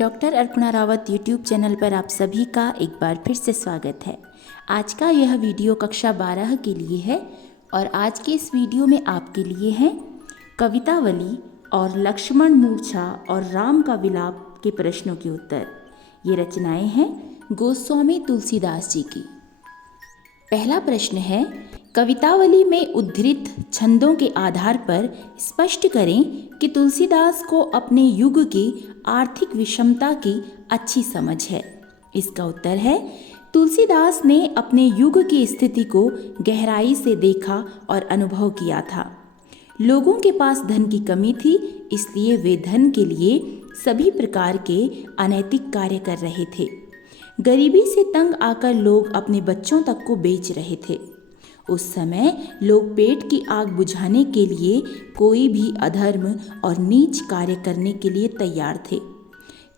Doctor Arpana Rawat YouTube channel पर आप सभी का एक बार फिर से स्वागत है। आज का यह वीडियो कक्षा 12 के लिए है और आज के इस वीडियो में आपके लिए हैं कवितावली और लक्ष्मण मूर्छा और राम का विलाप के प्रश्नों के उत्तर। ये रचनाएं हैं गोस्वामी तुलसीदास जी की। पहला प्रश्न है, कवितावली में उद्धृत छंदों के आधार पर स्पष्ट करें कि तुलसीदास को अपने युग की आर्थिक विषमता की अच्छी समझ है। इसका उत्तर है, तुलसीदास ने अपने युग की स्थिति को गहराई से देखा और अनुभव किया था। लोगों के पास धन की कमी थी, इसलिए वे धन के लिए सभी प्रकार के अनैतिक कार्य कर रहे थे। गरीबी से तंग आकर लोग अपने बच्चों तक को बेच रहे थे। उस समय लोग पेट की आग बुझाने के लिए कोई भी अधर्म और नीच कार्य करने के लिए तैयार थे।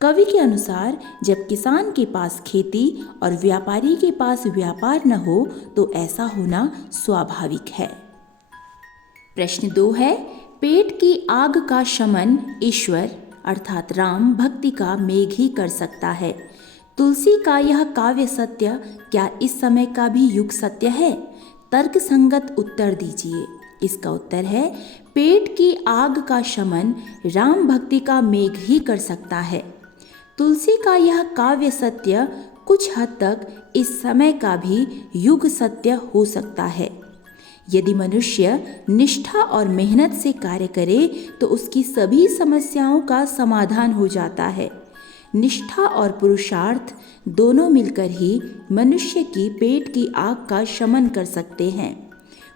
कवि के अनुसार जब किसान के पास खेती और व्यापारी के पास व्यापार न हो तो ऐसा होना स्वाभाविक है। प्रश्न 2 है, पेट की आग का शमन ईश्वर अर्थात राम भक्ति का मेघ ही कर सकता है। तुलसी का यह काव्य सत्य क्या इस समय का भी युग सत्य है? तर्क संगत उत्तर दीजिए। इसका उत्तर है, पेट की आग का शमन राम भक्ति का मेघ ही कर सकता है। तुलसी का यह काव्य सत्य कुछ हद तक इस समय का भी युग सत्य हो सकता है। यदि मनुष्य निष्ठा और मेहनत से कार्य करे तो उसकी सभी समस्याओं का समाधान हो जाता है। निष्ठा और पुरुषार्थ दोनों मिलकर ही मनुष्य की पेट की आग का शमन कर सकते हैं।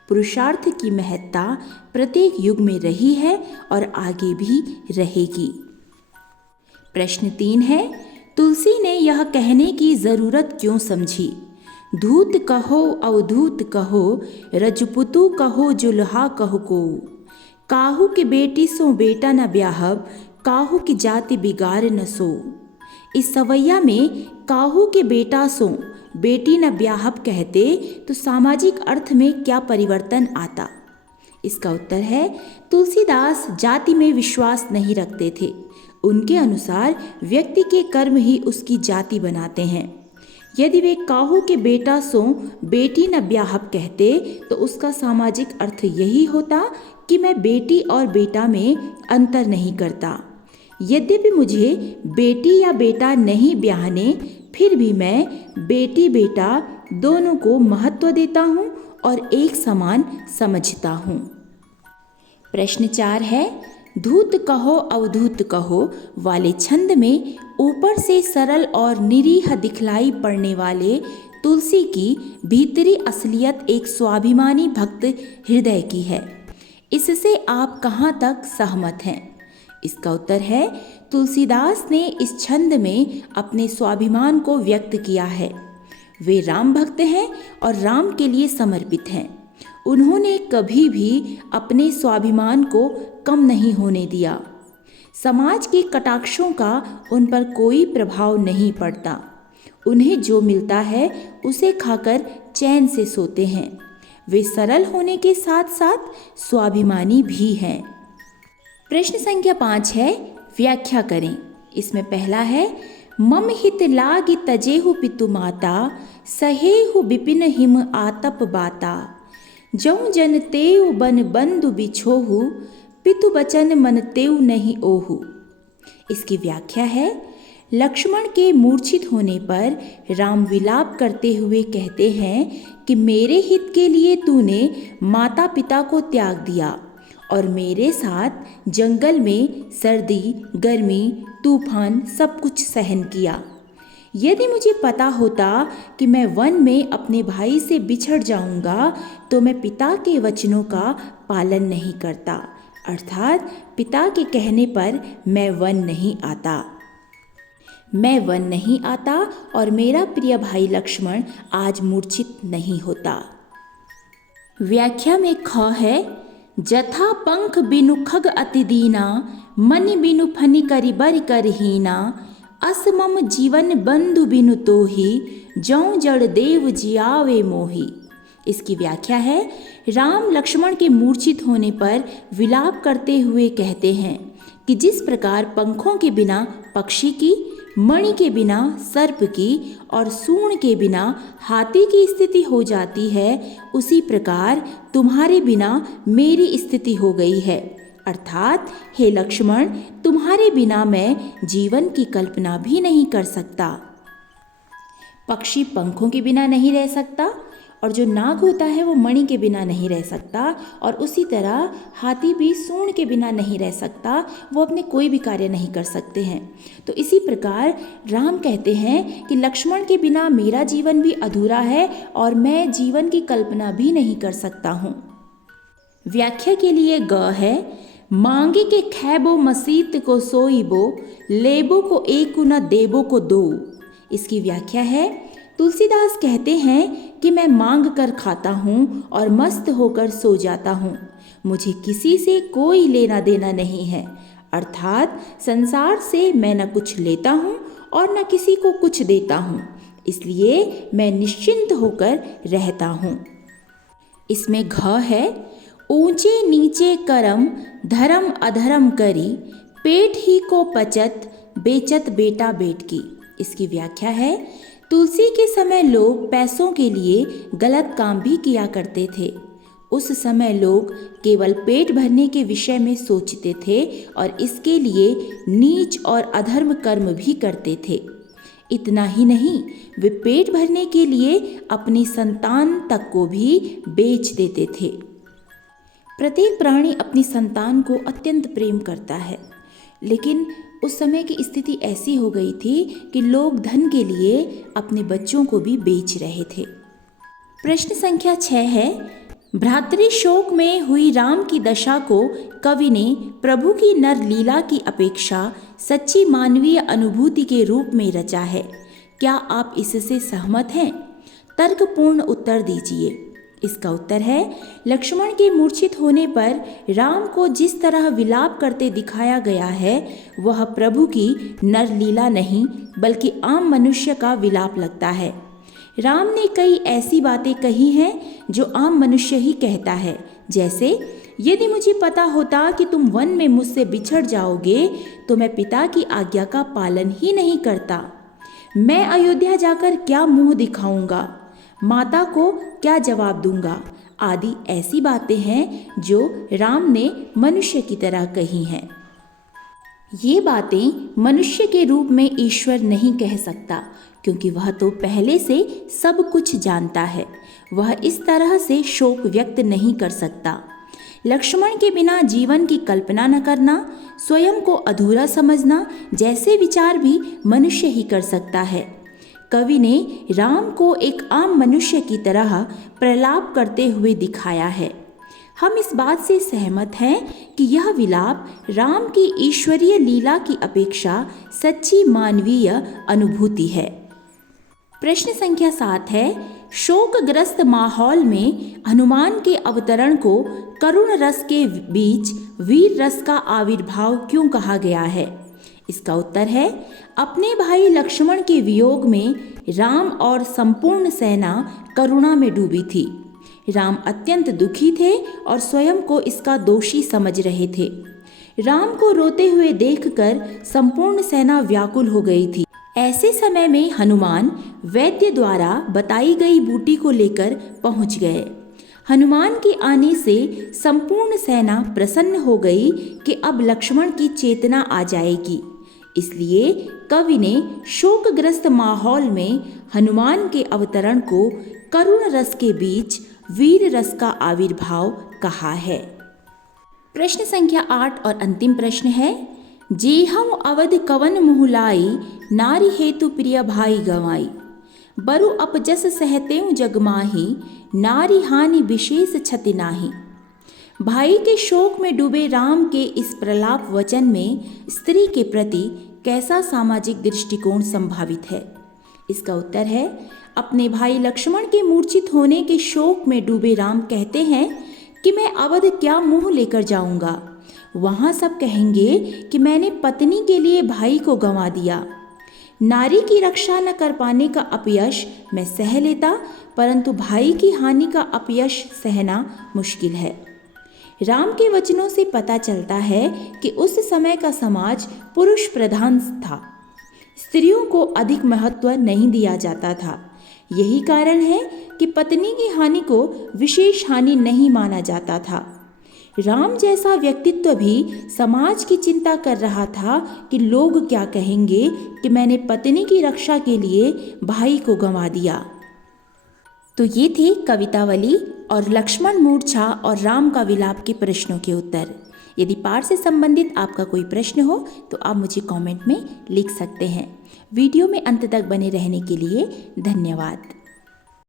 पुरुषार्थ की महत्ता प्रत्येक युग में रही है और आगे भी रहेगी। प्रश्न 3 है, तुलसी ने यह कहने की जरूरत क्यों समझी? धूत कहो अवधूत कहो, रजपुतु कहो जुल्हा कहो को, काहू के बेटी सो बेटा न ब्याहब, काहू की जाति बिगाड़ न सो। इस सवैया में काहू के बेटा सो बेटी न ब्याहब कहते तो सामाजिक अर्थ में क्या परिवर्तन आता? इसका उत्तर है, तुलसीदास जाति में विश्वास नहीं रखते थे। उनके अनुसार व्यक्ति के कर्म ही उसकी जाति बनाते हैं। यदि वे काहू के बेटा सो बेटी न ब्याहब कहते तो उसका सामाजिक अर्थ यही होता कि मैं बेटी और बेटा में अंतर नहीं करता। यद्यपि मुझे बेटी या बेटा नहीं ब्याहने, फिर भी मैं बेटी बेटा दोनों को महत्व देता हूँ और एक समान समझता हूँ। प्रश्न 4 है, धूत कहो अवधूत कहो वाले छंद में ऊपर से सरल और निरीह दिखलाई पड़ने वाले तुलसी की भीतरी असलियत एक स्वाभिमानी भक्त हृदय की है। इससे आप कहाँ तक सहमत हैं? इसका उत्तर है, तुलसीदास ने इस छंद में अपने स्वाभिमान को व्यक्त किया है। वे राम भक्त हैं और राम के लिए समर्पित हैं। उन्होंने कभी भी अपने स्वाभिमान को कम नहीं होने दिया। समाज के कटाक्षों का उन पर कोई प्रभाव नहीं पड़ता। उन्हें जो मिलता है उसे खाकर चैन से सोते हैं। वे सरल होने के साथ साथ स्वाभिमानी भी हैं। प्रश्न संख्या 5 है, व्याख्या करें। इसमें पहला है, मम हित लागी तजेहु पितु माता, सहेहु विपिन हिम आतप बाता, जऊ जन तेउ बन बंधु बिछोहु, पितु बचन मन तेउ नहीं ओहु। इसकी व्याख्या है, लक्ष्मण के मूर्छित होने पर राम विलाप करते हुए कहते हैं कि मेरे हित के लिए तूने माता पिता को त्याग दिया और मेरे साथ जंगल में सर्दी गर्मी तूफान सब कुछ सहन किया। यदि मुझे पता होता कि मैं वन में अपने भाई से बिछड़ जाऊंगा तो मैं पिता के वचनों का पालन नहीं करता, अर्थात पिता के कहने पर मैं वन नहीं आता और मेरा प्रिय भाई लक्ष्मण आज मूर्छित नहीं होता। व्याख्या में ख है, जथा पंख बिनु खग अति दीना, मनि बिनु फनि करि बरि करहीना, असमम जीवन बंधु बिनु तोही, जौ जड़ देव जियावे मोही। इसकी व्याख्या है, राम लक्ष्मण के मूर्छित होने पर विलाप करते हुए कहते हैं कि जिस प्रकार पंखों के बिना पक्षी की मणि के बिना सर्प की और सूंड के बिना हाथी की स्थिति हो जाती है, उसी प्रकार तुम्हारे बिना मेरी स्थिति हो गई है। अर्थात हे लक्ष्मण, तुम्हारे बिना मैं जीवन की कल्पना भी नहीं कर सकता। पक्षी पंखों के बिना नहीं रह सकता और जो नाग होता है वो मणि के बिना नहीं रह सकता, और उसी तरह हाथी भी सूंड के बिना नहीं रह सकता, वो अपने कोई भी कार्य नहीं कर सकते हैं। तो इसी प्रकार राम कहते हैं कि लक्ष्मण के बिना मेरा जीवन भी अधूरा है और मैं जीवन की कल्पना भी नहीं कर सकता हूँ। व्याख्या के लिए ग है, मांगे के खैबो मसीत को सोईबो, लेबो को एक न देबो को दो। इसकी व्याख्या है, तुलसीदास कहते हैं कि मैं मांग कर खाता हूँ और मस्त होकर सो जाता हूँ, मुझे किसी से कोई लेना देना नहीं है। अर्थात संसार से मैं न कुछ लेता हूँ और न किसी को कुछ देता हूँ, इसलिए मैं निश्चिंत होकर रहता हूँ। इसमें घ है, ऊंचे नीचे करम धर्म अधर्म करी, पेट ही को पचत बेचत बेटा बेटकी। इसकी व्याख्या है, तुलसी के समय लोग पैसों के लिए गलत काम भी किया करते थे। उस समय लोग केवल पेट भरने के विषय में सोचते थे और इसके लिए नीच और अधर्म कर्म भी करते थे। इतना ही नहीं, वे पेट भरने के लिए अपनी संतान तक को भी बेच देते थे। प्रत्येक प्राणी अपनी संतान को अत्यंत प्रेम करता है, लेकिन उस समय की स्थिति ऐसी हो गई थी कि लोग धन के लिए अपने बच्चों को भी बेच रहे थे। प्रश्न संख्या 6 है, भ्रातृ शोक में हुई राम की दशा को कवि ने प्रभु की नर लीला की अपेक्षा सच्ची मानवीय अनुभूति के रूप में रचा है। क्या आप इससे सहमत हैं? तर्कपूर्ण उत्तर दीजिए। इसका उत्तर है, लक्ष्मण के मूर्छित होने पर राम को जिस तरह विलाप करते दिखाया गया है वह प्रभु की नर लीला नहीं बल्कि आम मनुष्य का विलाप लगता है। राम ने कई ऐसी बातें कही हैं जो आम मनुष्य ही कहता है, जैसे यदि मुझे पता होता कि तुम वन में मुझसे बिछड़ जाओगे तो मैं पिता की आज्ञा का पालन ही नहीं करता। मैं अयोध्या जाकर क्या मुंह दिखाऊंगा, माता को क्या जवाब दूंगा, आदि ऐसी बातें हैं जो राम ने मनुष्य की तरह कही हैं। ये बातें मनुष्य के रूप में ईश्वर नहीं कह सकता, क्योंकि वह तो पहले से सब कुछ जानता है। वह इस तरह से शोक व्यक्त नहीं कर सकता। लक्ष्मण के बिना जीवन की कल्पना न करना, स्वयं को अधूरा समझना जैसे विचार भी मनुष्य ही कर सकता है। कवि ने राम को एक आम मनुष्य की तरह प्रलाप करते हुए दिखाया है। हम इस बात से सहमत हैं कि यह विलाप राम की ईश्वरीय लीला की अपेक्षा सच्ची मानवीय अनुभूति है। प्रश्न संख्या 7 है, शोकग्रस्त माहौल में हनुमान के अवतरण को करुण रस के बीच वीर रस का आविर्भाव क्यों कहा गया है? इसका उत्तर है, अपने भाई लक्ष्मण के वियोग में राम और संपूर्ण सेना करुणा में डूबी थी। राम अत्यंत दुखी थे और स्वयं को इसका दोषी समझ रहे थे। राम को रोते हुए देखकर संपूर्ण सेना व्याकुल हो गई थी। ऐसे समय में हनुमान वैद्य द्वारा बताई गई बूटी को लेकर पहुंच गए। हनुमान के आने से संपूर्ण सेना प्रसन्न हो गई कि अब लक्ष्मण की चेतना आ जाएगी। इसलिए कवि ने शोकग्रस्त माहौल में हनुमान के अवतरण को करुण रस के बीच वीर रस का आविर्भाव कहा है। प्रश्न संख्या 8 और अंतिम प्रश्न है, जेहं अवध कवन मुँह लाई, नारी हेतु प्रिय भाई गवाई, बरु अपजस सहतेउ जगमाही, नारी हानि विशेष क्षति नाहि। भाई के शोक में डूबे राम के इस प्रलाप वचन में स्त्री के प्रति कैसा सामाजिक दृष्टिकोण संभावित है? इसका उत्तर है, अपने भाई लक्ष्मण के मूर्छित होने के शोक में डूबे राम कहते हैं कि मैं अवध क्या मुंह लेकर जाऊंगा। वहां सब कहेंगे कि मैंने पत्नी के लिए भाई को गंवा दिया। नारी की रक्षा न कर पाने का अपयश मैं सह लेता, परंतु भाई की हानि का अपयश सहना मुश्किल है। राम के वचनों से पता चलता है कि उस समय का समाज पुरुष प्रधान था। स्त्रियों को अधिक महत्व नहीं दिया जाता था। यही कारण है कि पत्नी की हानि को विशेष हानि नहीं माना जाता था। राम जैसा व्यक्तित्व भी समाज की चिंता कर रहा था कि लोग क्या कहेंगे कि मैंने पत्नी की रक्षा के लिए भाई को गंवा दिया। तो ये थे कवितावली और लक्ष्मण मूर्छा और राम का विलाप के प्रश्नों के उत्तर। यदि पाठ से संबंधित आपका कोई प्रश्न हो तो आप मुझे कमेंट में लिख सकते हैं। वीडियो में अंत तक बने रहने के लिए धन्यवाद।